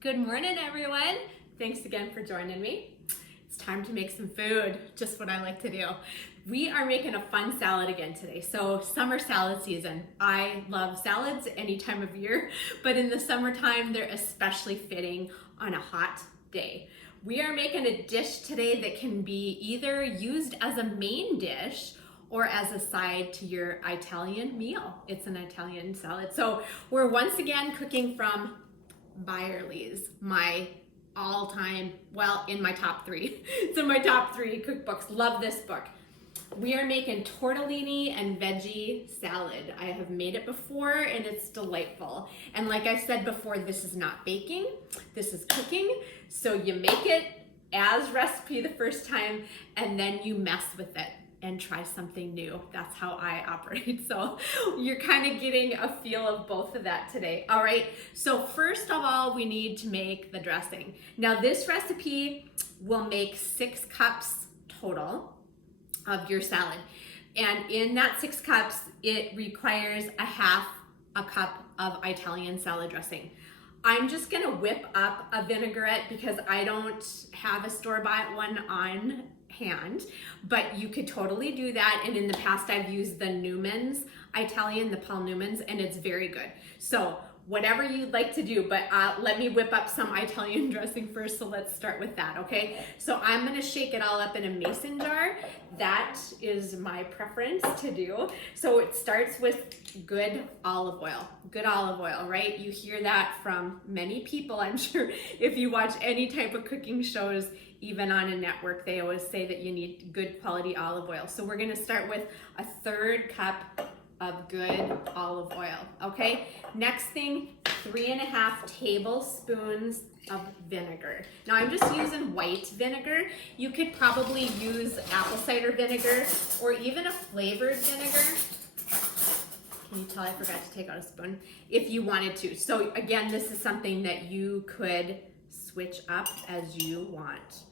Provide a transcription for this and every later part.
Good morning, everyone. Thanks again for joining me. It's time to make some food, just what I like to do. We are making a fun salad again today. So summer salad season. I love salads any time of year, but in the summertime, they're especially fitting on a hot day. We are making a dish today that can be either used as a main dish or as a side to your Italian meal. It's an Italian salad. So we're once again cooking from Byerly's, my all-time, well, in my top three. It's in my top three cookbooks. Love this book. We are making tortellini and veggie salad. I have made it before and it's delightful. And like I said before, this is not baking, this is cooking. So you make it as recipe the first time and then you mess with it and try something new. That's how I operate. So you're kind of getting a feel of both of that today. All right, so first of all, we need to make the dressing. Now this recipe will make 6 cups total of your salad. And in that 6 cups, it requires a half a cup of Italian salad dressing. I'm just gonna whip up a vinaigrette because I don't have a store-bought one on hand, but you could totally do that. And in the past, I've used the Newman's Italian, the Paul Newman's, and it's very good. So whatever you'd like to do, but let me whip up some Italian dressing first. So let's start with that, okay? So I'm gonna shake it all up in a mason jar. That is my preference to do. So it starts with good olive oil, right? You hear that from many people, I'm sure. If you watch any type of cooking shows, even on a network, they always say that you need good quality olive oil. So we're gonna start with a 1/3 cup of good olive oil, okay? Next thing, 3.5 tablespoons of vinegar. Now I'm just using white vinegar. You could probably use apple cider vinegar or even a flavored vinegar. Can you tell I forgot to take out a spoon? If you wanted to. So again, this is something that you could switch up as you want.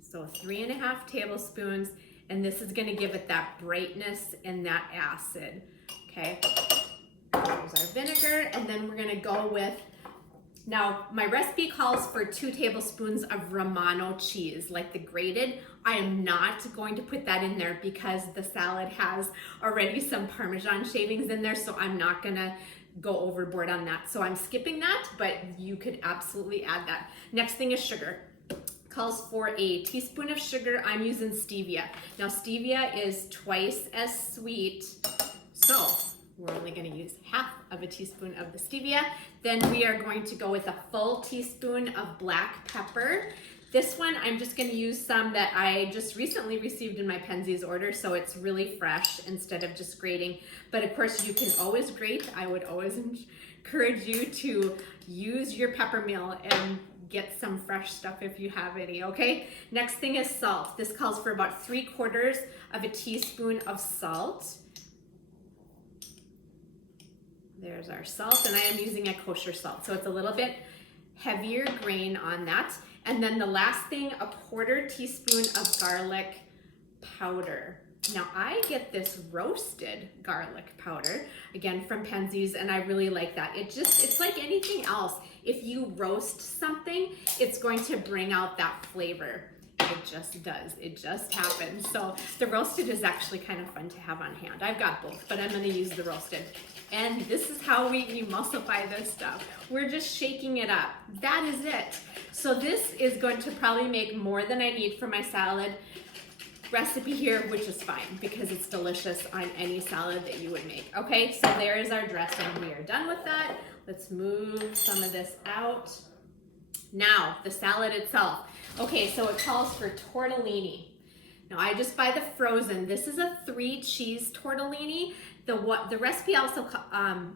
So 3.5 tablespoons, and this is gonna give it that brightness and that acid, okay? There's our vinegar, and then we're gonna go with, now my recipe calls for 2 tablespoons of Romano cheese, like the grated. I am not going to put that in there because the salad has already some Parmesan shavings in there, so I'm not gonna go overboard on that. So I'm skipping that, but you could absolutely add that. Next thing is sugar. Calls for a teaspoon of sugar. I'm using stevia. Now stevia is twice as sweet, so we're only gonna use half of a teaspoon of the stevia. Then we are going to go with a full teaspoon of black pepper. This one, I'm just gonna use some that I just recently received in my Penzies order, so it's really fresh instead of just grating. But of course, you can always grate. I would always encourage you to use your pepper mill and get some fresh stuff if you have any, okay? Next thing is salt. This calls for about 3/4 of a teaspoon of salt. There's our salt, and I am using a kosher salt, so it's a little bit heavier grain on that. And then the last thing, a 1/4 teaspoon of garlic powder. Now I get this roasted garlic powder, again from Penzies, and I really like that. It's like anything else. If you roast something, it's going to bring out that flavor. It just does, it just happens. So the roasted is actually kind of fun to have on hand. I've got both, but I'm gonna use the roasted. And this is how we emulsify this stuff. We're just shaking it up. That is it. So this is going to probably make more than I need for my salad recipe here, which is fine because it's delicious on any salad that you would make. Okay, so there is our dressing. We are done with that. Let's move some of this out. Now, the salad itself. Okay, so it calls for tortellini. Now I just buy the frozen. This is a 3-cheese tortellini. The recipe also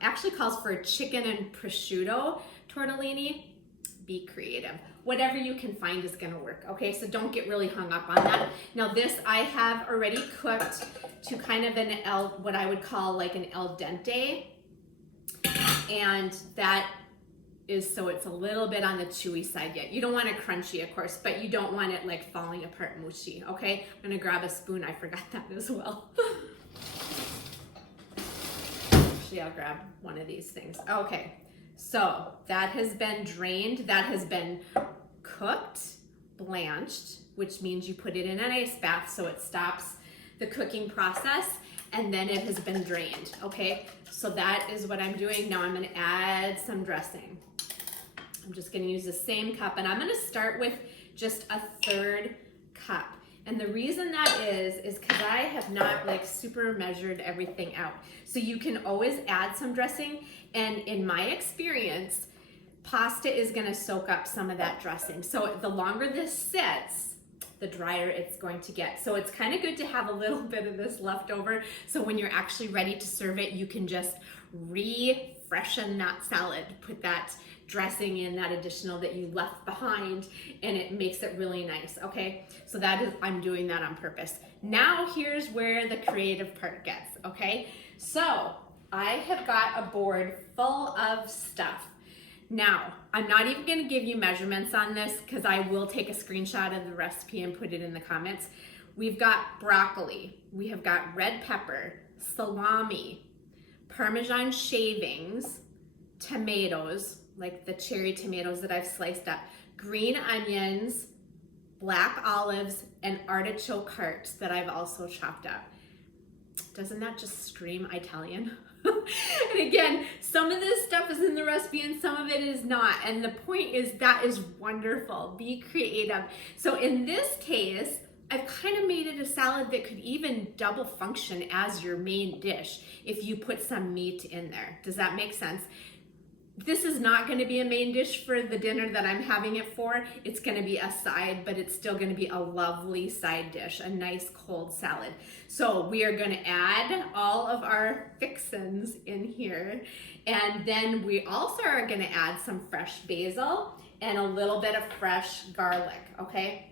actually calls for a chicken and prosciutto tortellini. Be creative. Whatever you can find is gonna work, okay? So don't get really hung up on that. Now this I have already cooked to kind of what I would call like an al dente. And that is so it's a little bit on the chewy side yet. You don't want it crunchy, of course, but you don't want it like falling apart mushy, okay? I'm gonna grab a spoon, I forgot that as well. Actually, I'll grab one of these things. Okay, So that has been drained, that has been cooked, blanched, which means you put it in an ice bath so it stops the cooking process, and then it has been drained, okay? So that is what I'm doing. Now I'm gonna add some dressing. I'm just gonna use the same cup, and I'm gonna start with just a 1/3 cup. And the reason that is because I have not like super measured everything out. So you can always add some dressing, and in my experience, pasta is gonna soak up some of that dressing. So the longer this sits, the drier it's going to get. So it's kind of good to have a little bit of this left over, so when you're actually ready to serve it, you can just refreshen that salad, put that dressing in, that additional that you left behind, and it makes it really nice, okay? So that is, I'm doing that on purpose. Now here's where the creative part gets, okay? So I have got a board full of stuff. Now, I'm not even gonna give you measurements on this because I will take a screenshot of the recipe and put it in the comments. We've got broccoli, we have got red pepper, salami, Parmesan shavings, tomatoes, like the cherry tomatoes that I've sliced up, green onions, black olives, and artichoke hearts that I've also chopped up. Doesn't that just scream Italian? And again, some of this stuff is in the recipe and some of it is not. And the point is that is wonderful. Be creative. So in this case, I've kind of made it a salad that could even double function as your main dish if you put some meat in there. Does that make sense? This is not going to be a main dish for the dinner that I'm having it for. It's going to be a side, but it's still going to be a lovely side dish, a nice cold salad. So we are going to add all of our fixins in here. And then we also are going to add some fresh basil and a little bit of fresh garlic, okay?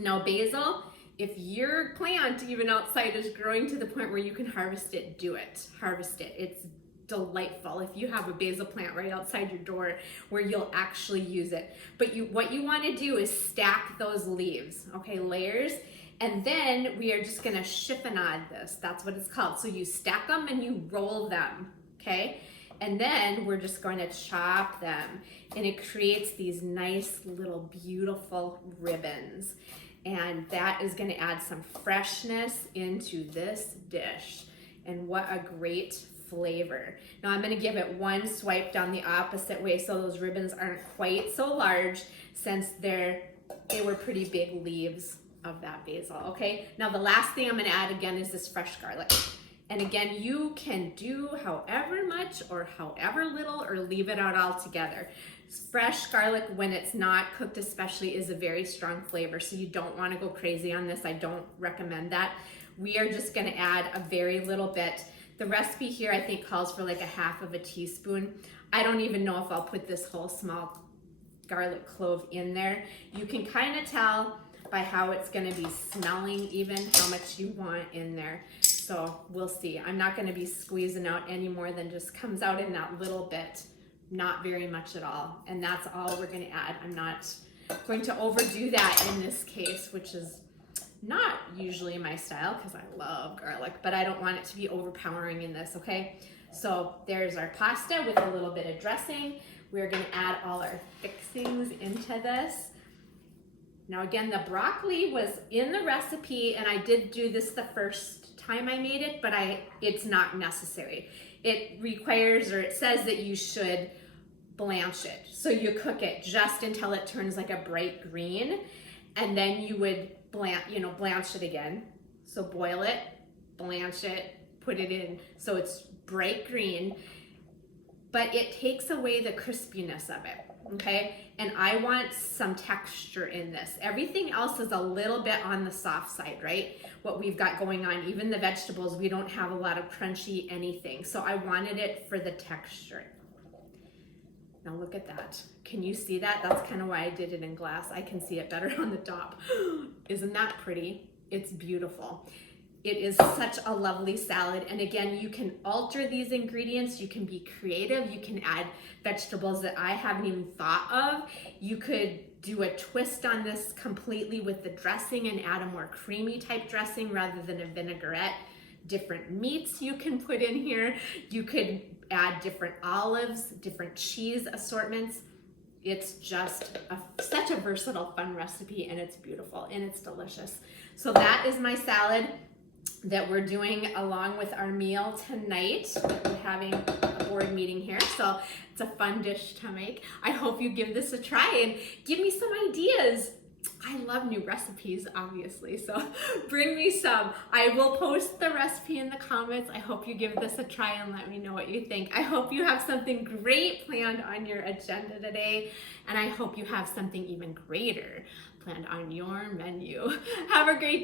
Now basil, if your plant even outside is growing to the point where you can harvest it, do it. Harvest it. It's delightful if you have a basil plant right outside your door where you'll actually use it. But what you want to do is stack those leaves, okay, layers, and then we are just going to chiffonade this. That's what it's called. So you stack them and you roll them, okay? And then we're just going to chop them, and it creates these nice little beautiful ribbons. And that is going to add some freshness into this dish. And what a great flavor. Now I'm going to give it one swipe down the opposite way so those ribbons aren't quite so large, since they were pretty big leaves of that basil, okay? Now the last thing I'm going to add again is this fresh garlic. And again, you can do however much or however little, or leave it out altogether. Fresh garlic, when it's not cooked especially, is a very strong flavor, so you don't want to go crazy on this. I don't recommend that. We are just going to add a very little bit. The recipe here I think calls for like a 1/2 teaspoon. I don't even know if I'll put this whole small garlic clove in there. You can kind of tell by how it's going to be smelling even how much you want in there. So we'll see. I'm not going to be squeezing out any more than just comes out in that little bit. Not very much at all. And that's all we're going to add. I'm not going to overdo that in this case, which is not usually my style because I love garlic, but I don't want it to be overpowering in this, okay? So there's our pasta with a little bit of dressing. We're going to add all our fixings into this. Now again, the broccoli was in the recipe, and I did do this the first time I made it, but it's not necessary. It requires, or it says that you should blanch it. So you cook it just until it turns like a bright green, and then you would blanch it again. So boil it, blanch it, put it in so it's bright green, but it takes away the crispiness of it, okay? And I want some texture in this. Everything else is a little bit on the soft side, right? What we've got going on, even the vegetables, we don't have a lot of crunchy anything. So I wanted it for the texture. Now look at that. Can you see that? That's kind of why I did it in glass. I can see it better on the top. Isn't that pretty? It's beautiful. It is such a lovely salad. And again, you can alter these ingredients. You can be creative. You can add vegetables that I haven't even thought of. You could do a twist on this completely with the dressing and add a more creamy type dressing rather than a vinaigrette. Different meats you can put in here. You could add different olives, different cheese assortments. It's just such a versatile, fun recipe, and it's beautiful and it's delicious. So that is my salad that we're doing along with our meal tonight. We're having a board meeting here, so it's a fun dish to make. I hope you give this a try and give me some ideas. I love new recipes, obviously, so bring me some. I will post the recipe in the comments. I hope you give this a try and let me know what you think. I hope you have something great planned on your agenda today, and I hope you have something even greater planned on your menu. Have a great